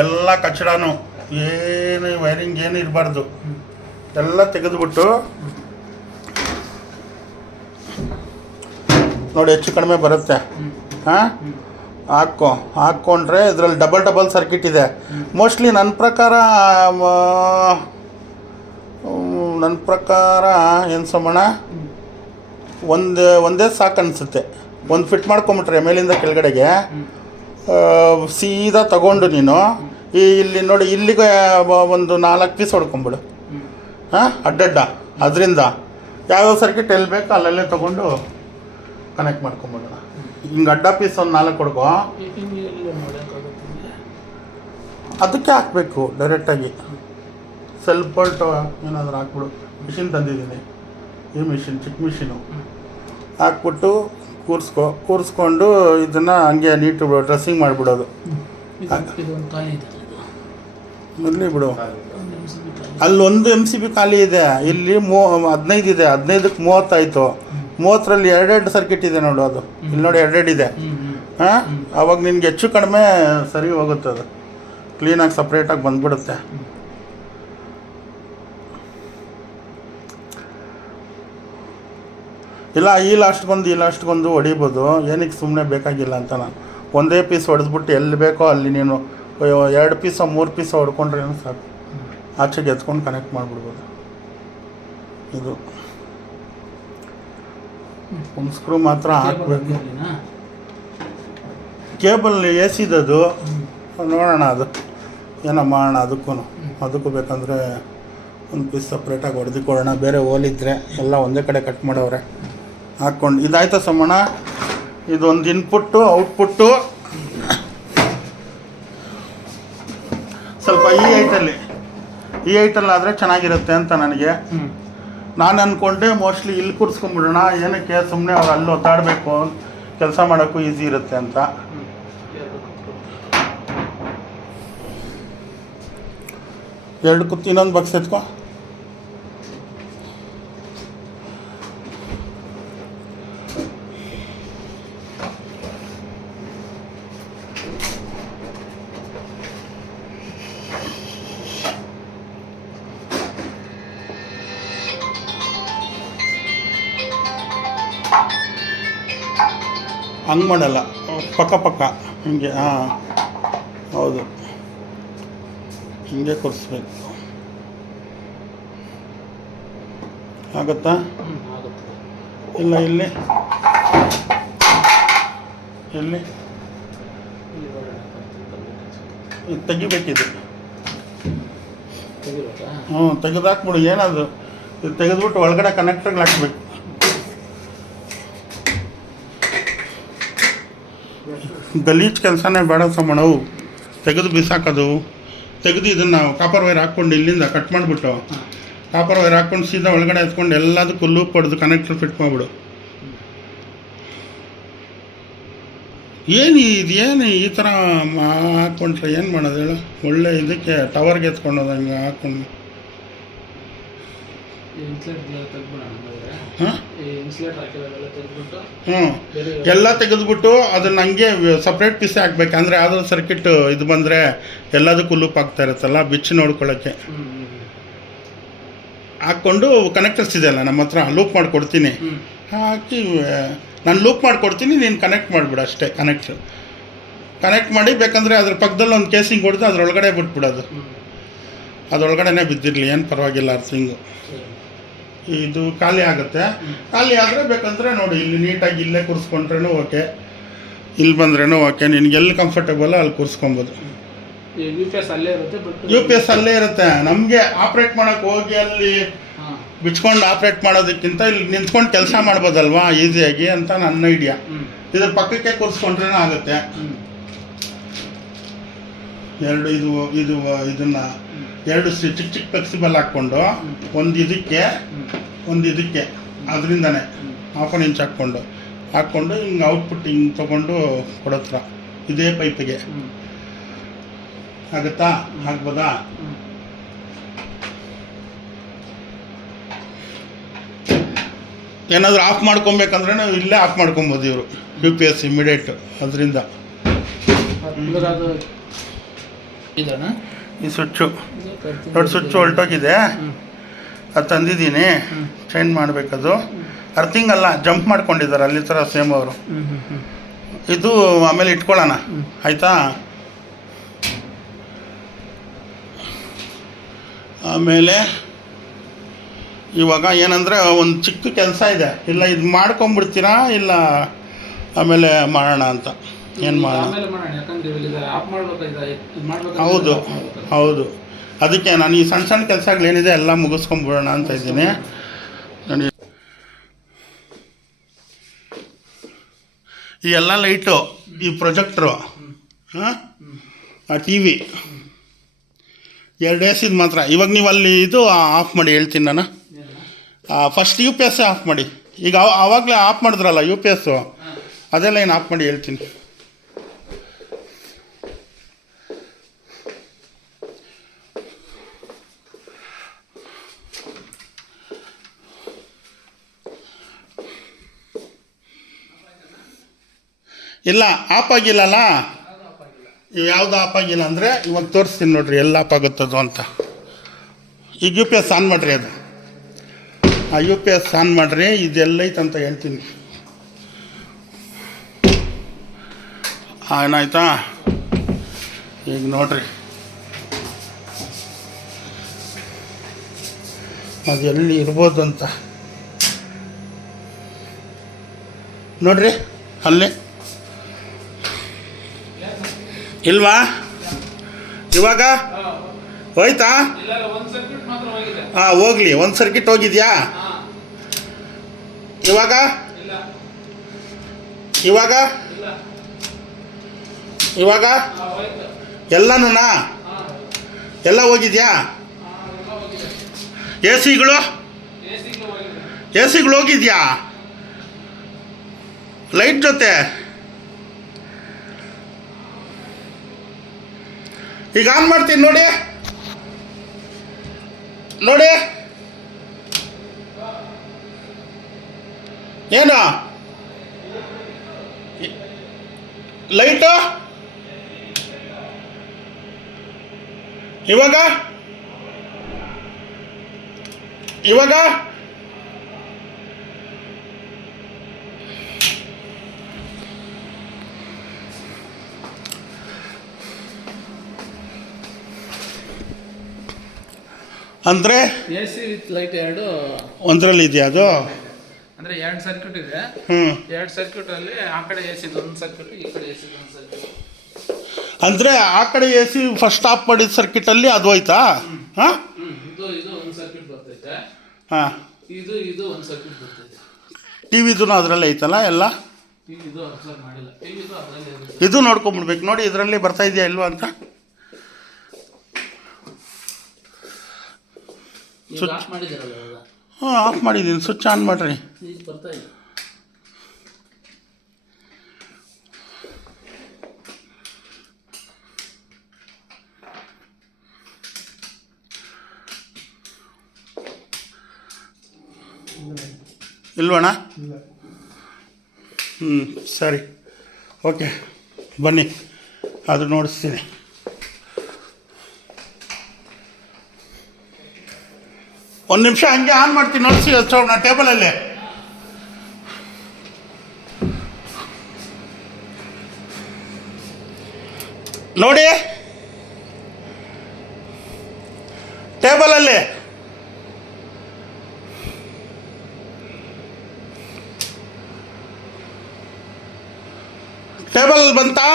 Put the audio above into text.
ಎಲ್ಲ ಕಚ್ಚಡನು ಏನು ವೈರಿಂಗ್ ಏನು ಇರಬಾರ್ದು, ಎಲ್ಲ ತೆಗೆದುಬಿಟ್ಟು ನೋಡಿ ಹೆಚ್ಚು ಕಡಿಮೆ ಬರುತ್ತೆ. ಹಾಂ, ಹಾಕ್ಕೊಂಡ್ರೆ ಇದರಲ್ಲಿ ಡಬಲ್ ಸರ್ಕಿಟ್ ಇದೆ. ಮೋಸ್ಟ್ಲಿ ನನ್ನ ಪ್ರಕಾರ ಏನು ಸೋಮಣ್ಣ, ಒಂದೇ ಸಾಕು ಅನಿಸುತ್ತೆ. ಒಂದು ಫಿಟ್ ಮಾಡ್ಕೊಂಬಿಟ್ರೆ ಮೇಲಿಂದ ಕೆಳಗಡೆಗೆ ಸೀದಾ ತಗೊಂಡು ನೀನು ಇಲ್ಲಿ ನೋಡಿ ಇಲ್ಲಿಗೆ ಒಂದು 4 ಪೀಸ್ ಹೊಡ್ಕೊಂಬಿಡು. ಹಾಂ, ಅಡ್ಡಡ್ಡ ಅದರಿಂದ ಯಾವ್ಯಾವ ಸರ್ಕಿಟ್ ಎಲ್ಲಿ ಬೇಕೋ ಅಲ್ಲಲ್ಲೇ ತೊಗೊಂಡು ಕನೆಕ್ಟ್ ಮಾಡ್ಕೊಂಬಿಡೋಣ. ಹಿಂಗೆ ಅಡ್ಡ ಪೀಸ್ ಒಂದು 4 ಹೊಡ್ಕೊ, ಅದಕ್ಕೆ ಹಾಕಬೇಕು ಡೈರೆಕ್ಟಾಗಿ. ಸೆಲ್ಫ್ ಬೋಲ್ಟು ಏನಾದರೂ ಹಾಕ್ಬಿಡು. ಮಿಷಿನ್ ತಂದಿದ್ದೀನಿ, ಈ ಮಿಷಿನ್ ಚಿಕ್ಕ ಮಿಷಿನು ಹಾಕ್ಬಿಟ್ಟು ಕೂರಿಸ್ಕೊಂಡು ಇದನ್ನು ಹಂಗೆ ನೀಟು ಡ್ರೆಸ್ಸಿಂಗ್ ಮಾಡಿಬಿಡೋದು. ಇಲ್ಲಿ ಬಿಡು, ಅಲ್ಲೊಂದು MCB ಖಾಲಿ ಇದೆ, ಇಲ್ಲಿ 15 ಇದೆ. 15ಕ್ಕೆ 30 ಆಯಿತು. 30ರಲ್ಲಿ 2 ಸರ್ಕಿಟ್ ಇದೆ ನೋಡು, ಅದು ಇಲ್ಲಿ ನೋಡಿ 2 ಇದೆ. ಹಾಂ, ಆವಾಗ ನಿನ್ಗೆ ಹೆಚ್ಚು ಕಡಿಮೆ ಸರಿ ಹೋಗುತ್ತೆ, ಅದು ಕ್ಲೀನಾಗಿ ಸಪ್ರೇಟಾಗಿ ಬಂದ್ಬಿಡುತ್ತೆ. ಇಲ್ಲ ಈ ಲಾಸ್ಟ್ಗೊಂದು ಹೊಡಿಬೋದು. ಏನಕ್ಕೆ ಸುಮ್ಮನೆ ಬೇಕಾಗಿಲ್ಲ ಅಂತ ನಾನು ಒಂದೇ ಪೀಸ್ ಹೊಡೆದ್ಬಿಟ್ಟು ಎಲ್ಲಿ ಬೇಕೋ ಅಲ್ಲಿ ನೀನು 2 ಪೀಸೋ 3 ಪೀಸೋ ಹೊಡ್ಕೊಂಡ್ರೆ ಸಾಕು, ಆಚೆಗೆ ಎತ್ಕೊಂಡು ಕನೆಕ್ಟ್ ಮಾಡಿಬಿಡ್ಬೋದು. ಇದು ಒಂದು ಸ್ಕ್ರೂ ಮಾತ್ರ ಹಾಕಬೇಕು. ಕೇಬಲ್ ಎಸಿದದು ನೋಡೋಣ, ಅದು ಏನೋ ಮಾಡೋಣ. ಅದಕ್ಕೂ ಬೇಕಂದರೆ ಒಂದು ಪೀಸ್ ಸಪ್ರೇಟಾಗಿ ಹೊಡೆದುಕೊಳ್ಳೋಣ. ಬೇರೆ ಹೋಲಿದ್ರೆ ಎಲ್ಲ ಒಂದೇ ಕಡೆ ಕಟ್ ಮಾಡವ್ರೆ. ಹಾಕ್ಕೊಂಡು ಇದಾಯ್ತಾ ಸೋಮಣ್ಣ? ಇದೊಂದು ಇನ್ಪುಟ್ಟು ಔಟ್ಪುಟ್ಟು. ಸ್ವಲ್ಪ ಈ ಹೈಟಲ್ಲಿ ಆದರೆ ಚೆನ್ನಾಗಿರುತ್ತೆ ಅಂತ ನನಗೆ. ನಾನು ಅಂದ್ಕೊಂಡೆ ಮೋಸ್ಟ್ಲಿ ಇಲ್ಲಿ ಕೂರಿಸ್ಕೊಂಬಿಡೋಣ. ಏನಕ್ಕೆ ಸುಮ್ಮನೆ ಅವ್ರು ಅಲ್ಲಿ ಒತ್ತಾಡಬೇಕು, ಕೆಲಸ ಮಾಡೋಕ್ಕೂ ಈಸಿ ಇರುತ್ತೆ ಅಂತ. ಇನ್ನೊಂದು ಬಾಕ್ಸ್ ಎತ್ಕೊ. ಹಂಗೆ ಮಾಡಲ್ಲ, ಪಕ್ಕ ಹಿಂಗೆ. ಹಾಂ ಹೌದು, ಹಿಂಗೆ ಕೂರಿಸ್ಬೇಕು. ಆಗುತ್ತಾ? ಇಲ್ಲ ಇಲ್ಲಿ ತೆಗಿಬೇಕಿದೆ. ತೆಗೆದಾಕ್ಬಿಡು. ಏನದು, ಇದು ತೆಗೆದ್ಬಿಟ್ಟು ಒಳಗಡೆ ಕನೆಕ್ಟರ್ಗಳು ಹಾಕ್ಬೇಕು. ಗಲೀಜ್ ಕೆಲಸನೇ ಬೇಡ ಸೋಮಣ್ಣವು. ತೆಗೆದು ಬಿಸಾಕೋದು, ತೆಗೆದು ಇದನ್ನು ಕಾಪರ್ ವೈರ್ ಹಾಕ್ಕೊಂಡು ಇಲ್ಲಿಂದ ಕಟ್ ಮಾಡಿಬಿಟ್ಟು ಕಾಪರ್ ವೈರ್ ಹಾಕ್ಕೊಂಡು ಸೀದಾ ಒಳಗಡೆ ಎತ್ಕೊಂಡು ಎಲ್ಲದಕ್ಕೂ ಲೂಪ್ ಹೊಡೆದು ಕನೆಕ್ಟರ್ ಫಿಟ್ ಮಾಡಿಬಿಡು. ಏನು ಈ ಥರ ಹಾಕ್ಕೊಂಡ್ರೆ ಏನು ಮಾಡೋದು ಹೇಳು? ಒಳ್ಳೆ ಇದಕ್ಕೆ ಟವರ್ಗೆ ಎತ್ಕೊಂಡು ಹಂಗೆ ಹಾಕ್ಕೊಂಡು ಎಲ್ಲ ತೆಗೆದ್ಬಿಟ್ಟು ಅದನ್ನ ಹಂಗೆ ಸಪ್ರೇಟ್ ಪೀಸೇ ಹಾಕ್ಬೇಕು. ಅಂದರೆ ಯಾವುದೋ ಸರ್ಕಿಟ್ ಇದು ಬಂದರೆ ಎಲ್ಲದಕ್ಕೂ ಲೂಪ್ ಆಗ್ತಾ ಇರುತ್ತಲ್ಲ, ಬಿಚ್ಚಿ ನೋಡ್ಕೊಳ್ಳೋಕ್ಕೆ ಹಾಕ್ಕೊಂಡು ಕನೆಕ್ಟರ್ಸ್ ಇದೆಯಲ್ಲ ನಮ್ಮ ಹತ್ರ, ಲೂಪ್ ಮಾಡಿಕೊಡ್ತೀನಿ. ಹಾಕಿ ನಾನು ಲೂಪ್ ಮಾಡಿಕೊಡ್ತೀನಿ, ನೀನು ಕನೆಕ್ಟ್ ಮಾಡಿಬಿಡು ಅಷ್ಟೇ. ಕನೆಕ್ಟ್ ಮಾಡಿ ಬೇಕಂದರೆ ಅದ್ರ ಪಕ್ಕದಲ್ಲಿ ಒಂದು ಕೇಸಿಂಗ್ ಹೊಡೆದು ಅದರೊಳಗಡೆ ಬಿಟ್ಬಿಡೋದು. ಅದರೊಳಗಡೆ ಬಿದ್ದಿರಲಿ, ಏನು ಪರವಾಗಿಲ್ಲ. ಅರ್ಥಿಂಗು ಇದು ಖಾಲಿ ಆಗುತ್ತೆ. ಖಾಲಿ ಆದರೆ ಬೇಕಂದರೆ ನೋಡಿ ಇಲ್ಲಿ ನೀಟಾಗಿ ಇಲ್ಲೇ ಕೂರಿಸ್ಕೊಂಡ್ರೂ ಓಕೆ, ಇಲ್ಲಿ ಬಂದ್ರೂ ಓಕೆ. ನಿನಗೆಲ್ಲಿ ಕಂಫರ್ಟೇಬಲ್ ಅಲ್ಲಿ ಕೂರಿಸ್ಕೊಬೋದು. ಯು ಪಿ ಎಸ್ ಅಲ್ಲೇ ಇರುತ್ತೆ. ನಮಗೆ ಆಪ್ರೇಟ್ ಮಾಡೋಕ್ಕೆ ಹೋಗಿ ಅಲ್ಲಿ ಬಿಚ್ಕೊಂಡು ಆಪ್ರೇಟ್ ಮಾಡೋದಕ್ಕಿಂತ ಇಲ್ಲಿ ನಿಂತ್ಕೊಂಡು ಕೆಲಸ ಮಾಡ್ಬೋದಲ್ವಾ ಈಸಿಯಾಗಿ ಅಂತ ನನ್ನ ಐಡಿಯಾ. ಇದ್ರ ಪಕ್ಕಕ್ಕೆ ಕೂರಿಸ್ಕೊಂಡ್ರೇ ಆಗುತ್ತೆ. ಇದನ್ನು 2 ಚಿಕ್ಕ ಫ್ಲೆಕ್ಸಿಬಲ್ ಹಾಕ್ಕೊಂಡು ಒಂದು ಇದಕ್ಕೆ ಅದರಿಂದನೇ 1/2 ಇಂಚ್ ಹಾಕ್ಕೊಂಡು ಹಿಂಗೆ ಔಟ್ಪುಟ್ ಹಿಂಗೆ ತೊಗೊಂಡು ಕೊಡೋತ್ರ ಇದೇ ಪೈಪಿಗೆ ಆಗುತ್ತಾ? ಆಗ್ಬೋದಾ? ಏನಾದರೂ ಆಫ್ ಮಾಡ್ಕೊಬೇಕಂದ್ರೆ ನಾವು ಇಲ್ಲೇ ಆಫ್ ಮಾಡ್ಕೊಬೋದು ಇವರು UPS ಇಮಿಡಿಯೇಟ್. ಅದರಿಂದ ಅದು ಇದಣ್ಣ ಈ ಸ್ವಿಚ್ಚು ದೊಡ್ಡ ಸ್ವಿಚ್ಚು ಹೊಲ್ಟೋಗಿದೆ, ಅದು ತಂದಿದ್ದೀನಿ, ಚೇಂಜ್ ಮಾಡಬೇಕದು. ಅರ್ಥಿಂಗ್ ಅಲ್ಲ, ಜಂಪ್ ಮಾಡ್ಕೊಂಡಿದ್ದಾರೆ ಅಲ್ಲಿ ಥರ ಸೇಮ್ ಅವರು. ಇದು ಆಮೇಲೆ ಇಟ್ಕೊಳ್ಳೋಣ ಆಯಿತಾ. ಆಮೇಲೆ ಇವಾಗ ಏನಂದರೆ ಒಂದು ಚಿಕ್ಕ ಕೆಲಸ ಇದೆ, ಇಲ್ಲ ಇದು ಮಾಡ್ಕೊಂಬಿಡ್ತೀರಾ ಇಲ್ಲ ಆಮೇಲೆ ಮಾಡೋಣ ಅಂತ. ಏನು ಮಾಡೋಣ? ಹೌದು ಹೌದು, ಅದಕ್ಕೆ ನಾನು ಈ ಸಣ್ಣ ಸಣ್ಣ ಕೆಲಸಗಳೇನಿದೆ ಎಲ್ಲ ಮುಗಿಸ್ಕೊಂಬಿಡೋಣ ಅಂತ ಇದ್ದೀನಿ. ನೋಡಿ ಈ ಎಲ್ಲ ಲೈಟು, ಈ ಪ್ರೊಜೆಕ್ಟ್ರು, ಹಾಂ, ಆ ಟಿ ವಿ, 2 AC ಮಾತ್ರ. ಇವಾಗ ನೀವು ಅಲ್ಲಿ ಇದು ಆಫ್ ಮಾಡಿ ಹೇಳ್ತೀನಿ ನಾನು. First U P S off ಮಾಡಿ. ಈಗ ಆವಾಗಲೇ ಆಫ್ ಮಾಡಿದ್ರಲ್ಲ ಯು ಪಿ ಎಸ್ಸು, ಅದೆಲ್ಲ ಏನು ಆಫ್ ಮಾಡಿ ಹೇಳ್ತೀನಿ. ಇಲ್ಲ ಆಫ್ ಆಗಿಲ್ಲಲ್ಲ, ಯಾವುದು ಆಫ್ ಆಗಿಲ್ಲ ಅಂದರೆ ಇವಾಗ ತೋರಿಸ್ತೀನಿ ನೋಡಿರಿ ಎಲ್ಲ ಆಫ್ ಆಗುತ್ತದು ಅಂತ. ಈಗ ಯು ಪಿ ಎಸ್ ಆನ್ ಮಾಡಿರಿ, ಅದು ಆ ಯು ಪಿ ಎಸ್ ಆನ್ ಮಾಡಿರಿ, ಇದೆಲ್ಲೈತೆ ಅಂತ ಹೇಳ್ತೀನಿ. ಏನಾಯ್ತಾ ಈಗ ನೋಡಿರಿ, ಅದು ಎಲ್ಲಿ ಇರ್ಬೋದು ಅಂತ ನೋಡಿರಿ. ಅಲ್ಲಿ ಇಲ್ವಾ? ಇವಾಗ ಹೋಯ್ತಾ? ಹಾಂ, ಹೋಗಲಿ. ಒಂದು ಸರ್ಕಿಟ್ ಹೋಗಿದ್ಯಾ? ಇವಾಗ ಇವಾಗ ಇವಾಗ ಎಲ್ಲನೂ ಎಲ್ಲ ಹೋಗಿದ್ಯಾ? ಎ ಸಿಗಳು ಹೋಗಿದ್ಯಾ? ಲೈಟ್ ಜೊತೆ ಈಗ ಆನ್ ಮಾಡ್ತೀನಿ ನೋಡಿ. ನೋಡಿ ಏನು ಲೈಟು ಇವಾಗ ಇವಾಗ ಅಂದರೆ ಎ ಸಿ ವಿತ್ ಲೈಟ್ ಎರಡು ಒಂದರಲ್ಲಿ ಇದೆಯಾ ಅದು? ಅಂದರೆ 2 ಸರ್ಕ್ಯೂಟ್ ಇದೆ. 2 ಸರ್ಕ್ಯೂಟಲ್ಲಿ ಆ ಕಡೆ ಎ ಸಿದು ಒಂದು ಸರ್ಕ್ಯೂಟ್, ಈ ಕಡೆ ಎ ಸಿದು ಒಂದು ಸರ್ಕ್ಯೂಟ್. ಅಂದರೆ ಆ ಕಡೆ ಎ ಸಿ ಫಸ್ಟ್ ಆಫ್ ಮಾಡಿದ ಸರ್ಕ್ಯೂಟಲ್ಲಿ ಅದು ಹೋಯ್ತಾ? ಹಾಂ, ಇದು ಒಂದು ಸರ್ಕ್ಯೂಟ್ ಬರ್ತೈತೆ. ಹಾಂ, ಇದು ಒಂದು ಸರ್ಕ್ಯೂಟ್ ಬರ್ತೈತೆ. ಟಿ ವಿದು ಅದರಲ್ಲಿ ಐತಲ್ಲ ಎಲ್ಲ. ಇದು ಅಬ್ಸರ್ವ್ ಮಾಡಿಲ್ಲ, ಟಿವಿದು ಅದರಲ್ಲಿ. ಇದು ನೋಡ್ಕೊಂಬಿಡ್ಬೇಕು ನೋಡಿ, ಇದರಲ್ಲಿ ಬರ್ತಾ ಇದೆಯಾ ಇಲ್ವಾ ಅಂತ. ಸ್ವಿಚ್ ಆಫ್ ಮಾಡಿದ್ದೀರಲ್ಲ ಇವಾಗ? ಹಾಂ, ಆಫ್ ಮಾಡಿದ್ದೀನಿ. ಸ್ವಿಚ್ ಆನ್ ಮಾಡಿರಿ. ಈಗ ಬರ್ತಾ ಇದೆ. ಇಲ್ವಣ್ಣ? ಸರಿ, ಓಕೆ, ಬನ್ನಿ ಅದು ನೋಡಿಸ್ತೀನಿ. ಒಂದು ನಿಮಿಷ ಹಂಗೆ ಆನ್ ಮಾಡ್ತೀನಿ, ನೋಡಿಸಿ ಹಚ್ಚೋಣ ಟೇಬಲಲ್ಲಿ. ನೋಡಿ ಟೇಬಲಲ್ಲಿ ಟೇಬಲ್ ಬಂತಾ?